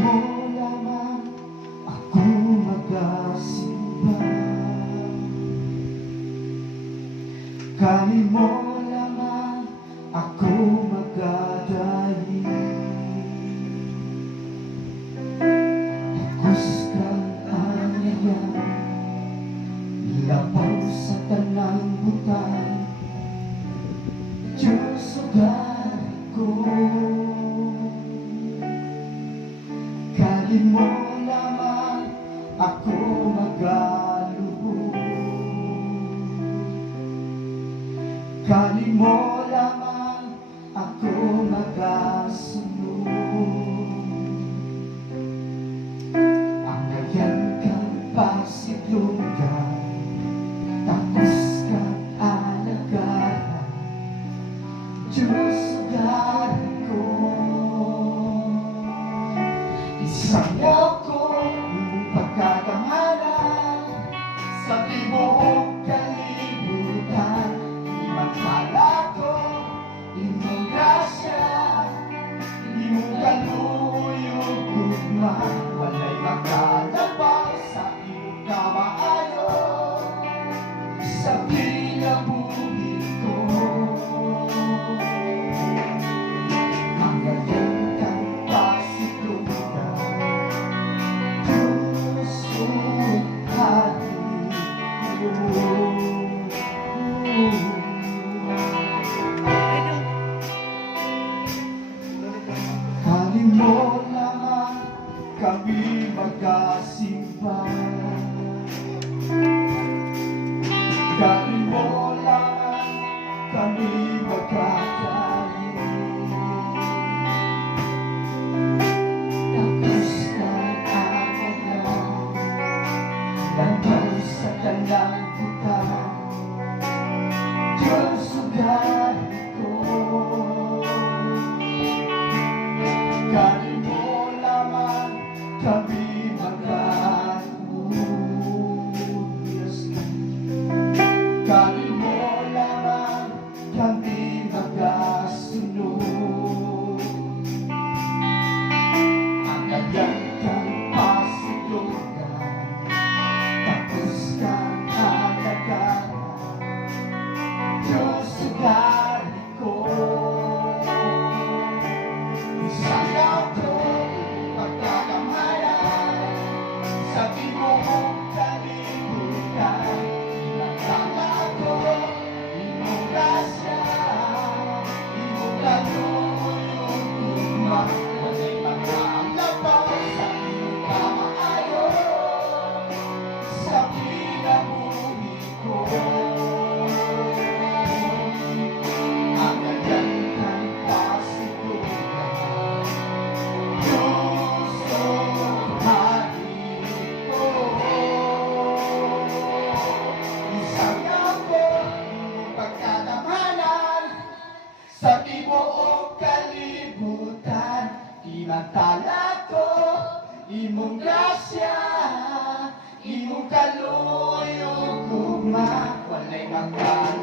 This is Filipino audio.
mo lamang ako magkasimba, kanin mo lamang ako magdadali. Takus kang anaya, lapaw sa tanang butay, Diyos ugali ko. Kanin mo lamang ako magalubog, kanin mo lamang ako magasunod. Ang ngayon kang pasidlugan, tapos kang alagaran, Diyos ugali ko. Isayaw ko yung pagkakamalan sa tibuok kalibutan. Imagkala ko imong grasya, imong kaluyog gugma. Walay makalabaw sa imong kamaayo sa kinabuhi ko. Ang galing kang pasidlugan, Diyos ugali ko. Kanin mo lamang kami magkasimba, kanin mo lamang kami magkakain. Tapos kang anaya, lantaw sa tanang butay, Diyos ugali ko. Kanin mo lamang kami magkasunod. Kanin mo lamang kami magkasunod. Ang ganyan kang pasidlugan, tapos kang alagaran, Diyos ugali ko. Isayaw ko pagkakamalan sa tibuok kalibutan. Nagtala ko imong grasya, imong kaluyog gugma. Walay makalabaw sa imong kamaayo sa kinabuhi ko. Ang ganyan kang pasidlugan, Diyos ugali ko. Isayaw ko imong pagkatamanan sa tibuok kalibutan. Imagtala ko imong grasya, imong kaluyog gugma. Walay makalabaw